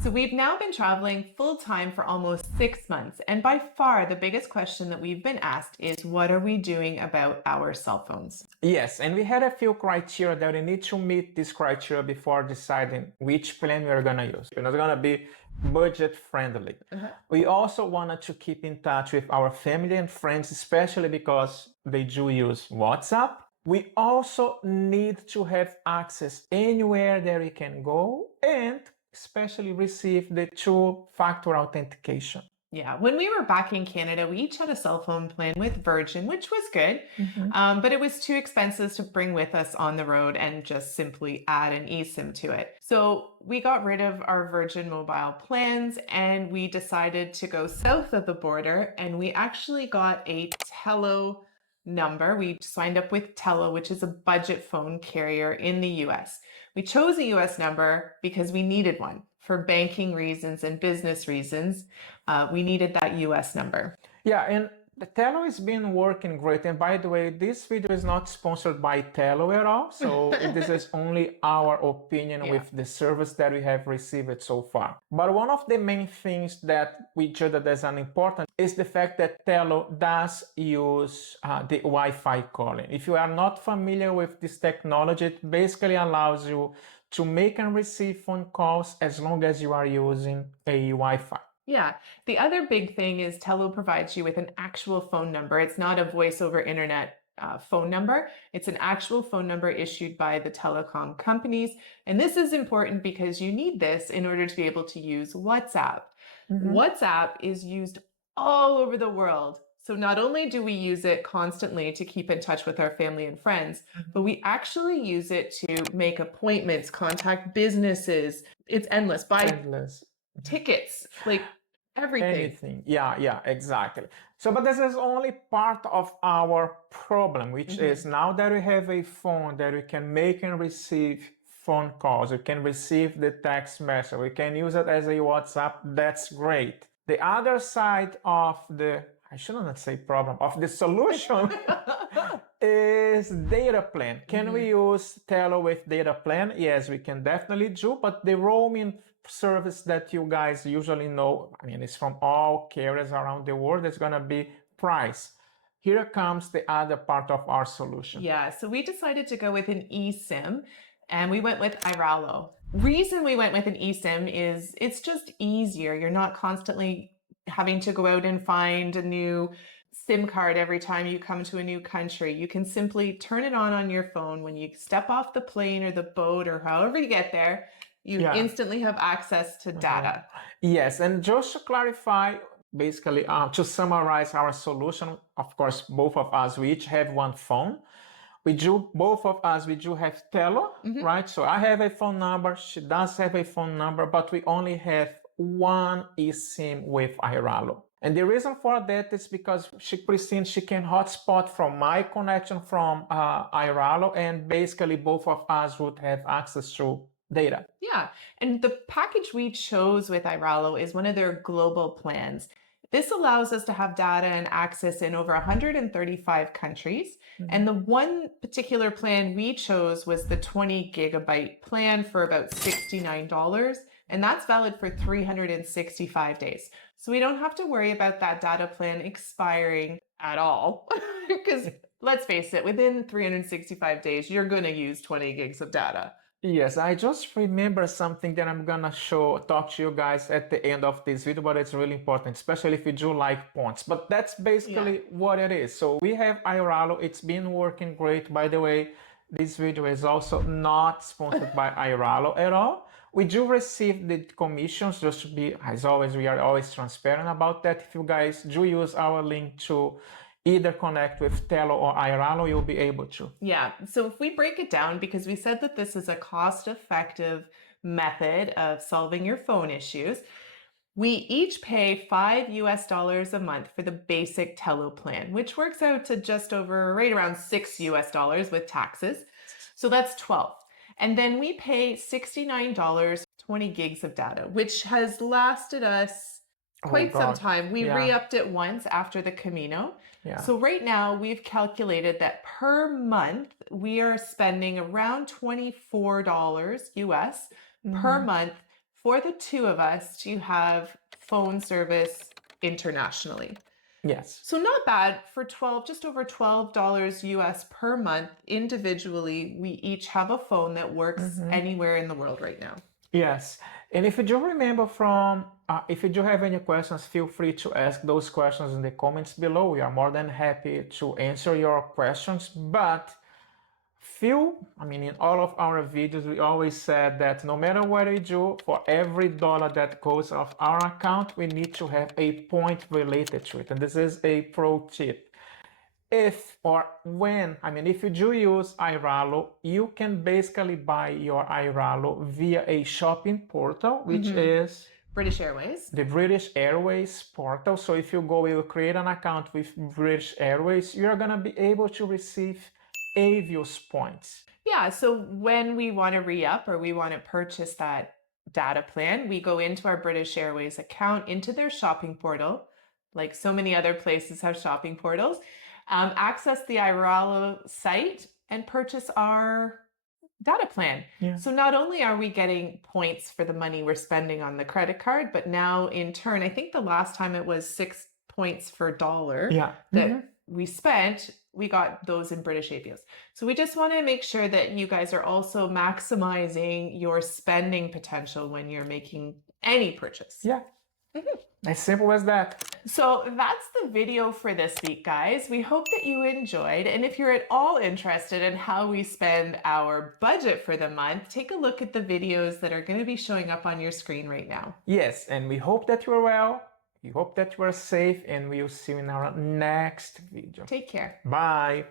So we've now been traveling full time for almost 6 months. And by far, the biggest question that we've been asked is what are we doing about our cell phones? Yes, and we had a few criteria that we need to meet this criteria before deciding which plan we are going to use. It's going to be budget friendly. We also wanted to keep in touch with our family and friends, especially because they do use WhatsApp. We also need to have access anywhere that we can go and especially receive the two-factor authentication. Yeah, when we were back in Canada, we each had a cell phone plan with Virgin, which was good, but it was too expensive to bring with us on the road and just simply add an eSIM to it. So we got rid of our Virgin mobile plans and we decided to go south of the border, and we actually got a Tello number. We signed up with Tello, which is a budget phone carrier in the US. We chose a US number because we needed one for banking reasons and business reasons. We needed that US number. Yeah, and the Tello has been working great. And by the way, this video is not sponsored by Tello at all. So this is only our opinion with the service that we have received so far. But one of the main things that we judge as an important is the fact that Tello does use the Wi-Fi calling. If you are not familiar with this technology, it basically allows you to make and receive phone calls as long as you are using a Wi-Fi. Yeah. The other big thing is Tello provides you with an actual phone number. It's not a voice over internet phone number. It's an actual phone number issued by the telecom companies. And this is important because you need this in order to be able to use WhatsApp. WhatsApp is used all over the world. So not only do we use it constantly to keep in touch with our family and friends, but we actually use it to make appointments, contact businesses. It's endless. Buy tickets, like everything. Anything. Yeah, exactly. So, but this is only part of our problem, which is now that we have a phone that we can make and receive phone calls, we can receive the text message, we can use it as a WhatsApp, that's great. The other side of the, I shouldn't say problem, of the solution is data plan. Can we use Tello with data plan? Yes, we can definitely do, but the roaming service that you guys usually know, I mean, it's from all carriers around the world, it's going to be price. Here comes the other part of our solution. Yeah, so we decided to go with an eSIM and we went with Iralo. Reason we went with an eSIM is it's just easier. You're not constantly having to go out and find a new SIM card every time you come to a new country. You can simply turn it on your phone when you step off the plane or the boat or however you get there. You instantly have access to data. Yes, and just to clarify, basically, to summarize our solution, of course, both of us, we each have one phone. Both of us, we do have Tello, right? So I have a phone number, she does have a phone number, but we only have one eSIM with Iralo. And the reason for that is because Christine, she can hotspot from my connection from Iralo, and basically both of us would have access to data. Yeah, and the package we chose with Iralo is one of their global plans. This allows us to have data and access in over 135 countries. And the one particular plan we chose was the 20 gigabyte plan for about $69. And that's valid for 365 days. So we don't have to worry about that data plan expiring at all. Because let's face it, within 365 days, you're going to use 20 gigs of data. Yes, I just remember something that I'm gonna talk to you guys at the end of this video, but it's really important, especially if you do like points. But that's basically what it is. So we have Iralo, it's been working great. By the way, this video is also not sponsored by Iralo at all. We do receive the commissions, just to be, as always, we are always transparent about that. If you guys do use our link to either connect with Tello or Iralo, you'll be able to. Yeah, so if we break it down, because we said that this is a cost-effective method of solving your phone issues, we each pay $5 a month for the basic Tello plan, which works out to just over right around $6 with taxes. So that's 12. And then we pay $69, 20 gigs of data, which has lasted us quite some time. We re-upped it once after the Camino. So right now we've calculated that per month we are spending around $24 US per month for the two of us to have phone service internationally. Yes. So not bad for just over $12 US per month individually. We each have a phone that works anywhere in the world right now. Yes, and if you do remember if you do have any questions, feel free to ask those questions in the comments below. We are more than happy to answer your questions, but in all of our videos, we always said that no matter what we do, for every dollar that goes off our account, we need to have a point related to it. And this is a pro tip. If you do use iRalo, you can basically buy your iRalo via a shopping portal, which is British Airways. the British Airways portal. So if you create an account with British Airways, you're gonna be able to receive Avios points. Yeah, so when we want to re-up or we want to purchase that data plan, we go into our British Airways account, into their shopping portal, like so many other places have shopping portals, access the iRalo site and purchase our data plan. Yeah. So not only are we getting points for the money we're spending on the credit card, but now in turn, I think the last time it was 6 points per dollar that we spent, we got those in British Avios. So we just want to make sure that you guys are also maximizing your spending potential when you're making any purchase. Yeah. As simple as that. So that's the video for this week, guys. We hope that you enjoyed. And if you're at all interested in how we spend our budget for the month, take a look at the videos that are going to be showing up on your screen right now. Yes, and we hope that you are well. We hope that you are safe, and we'll see you in our next video. Take care. Bye.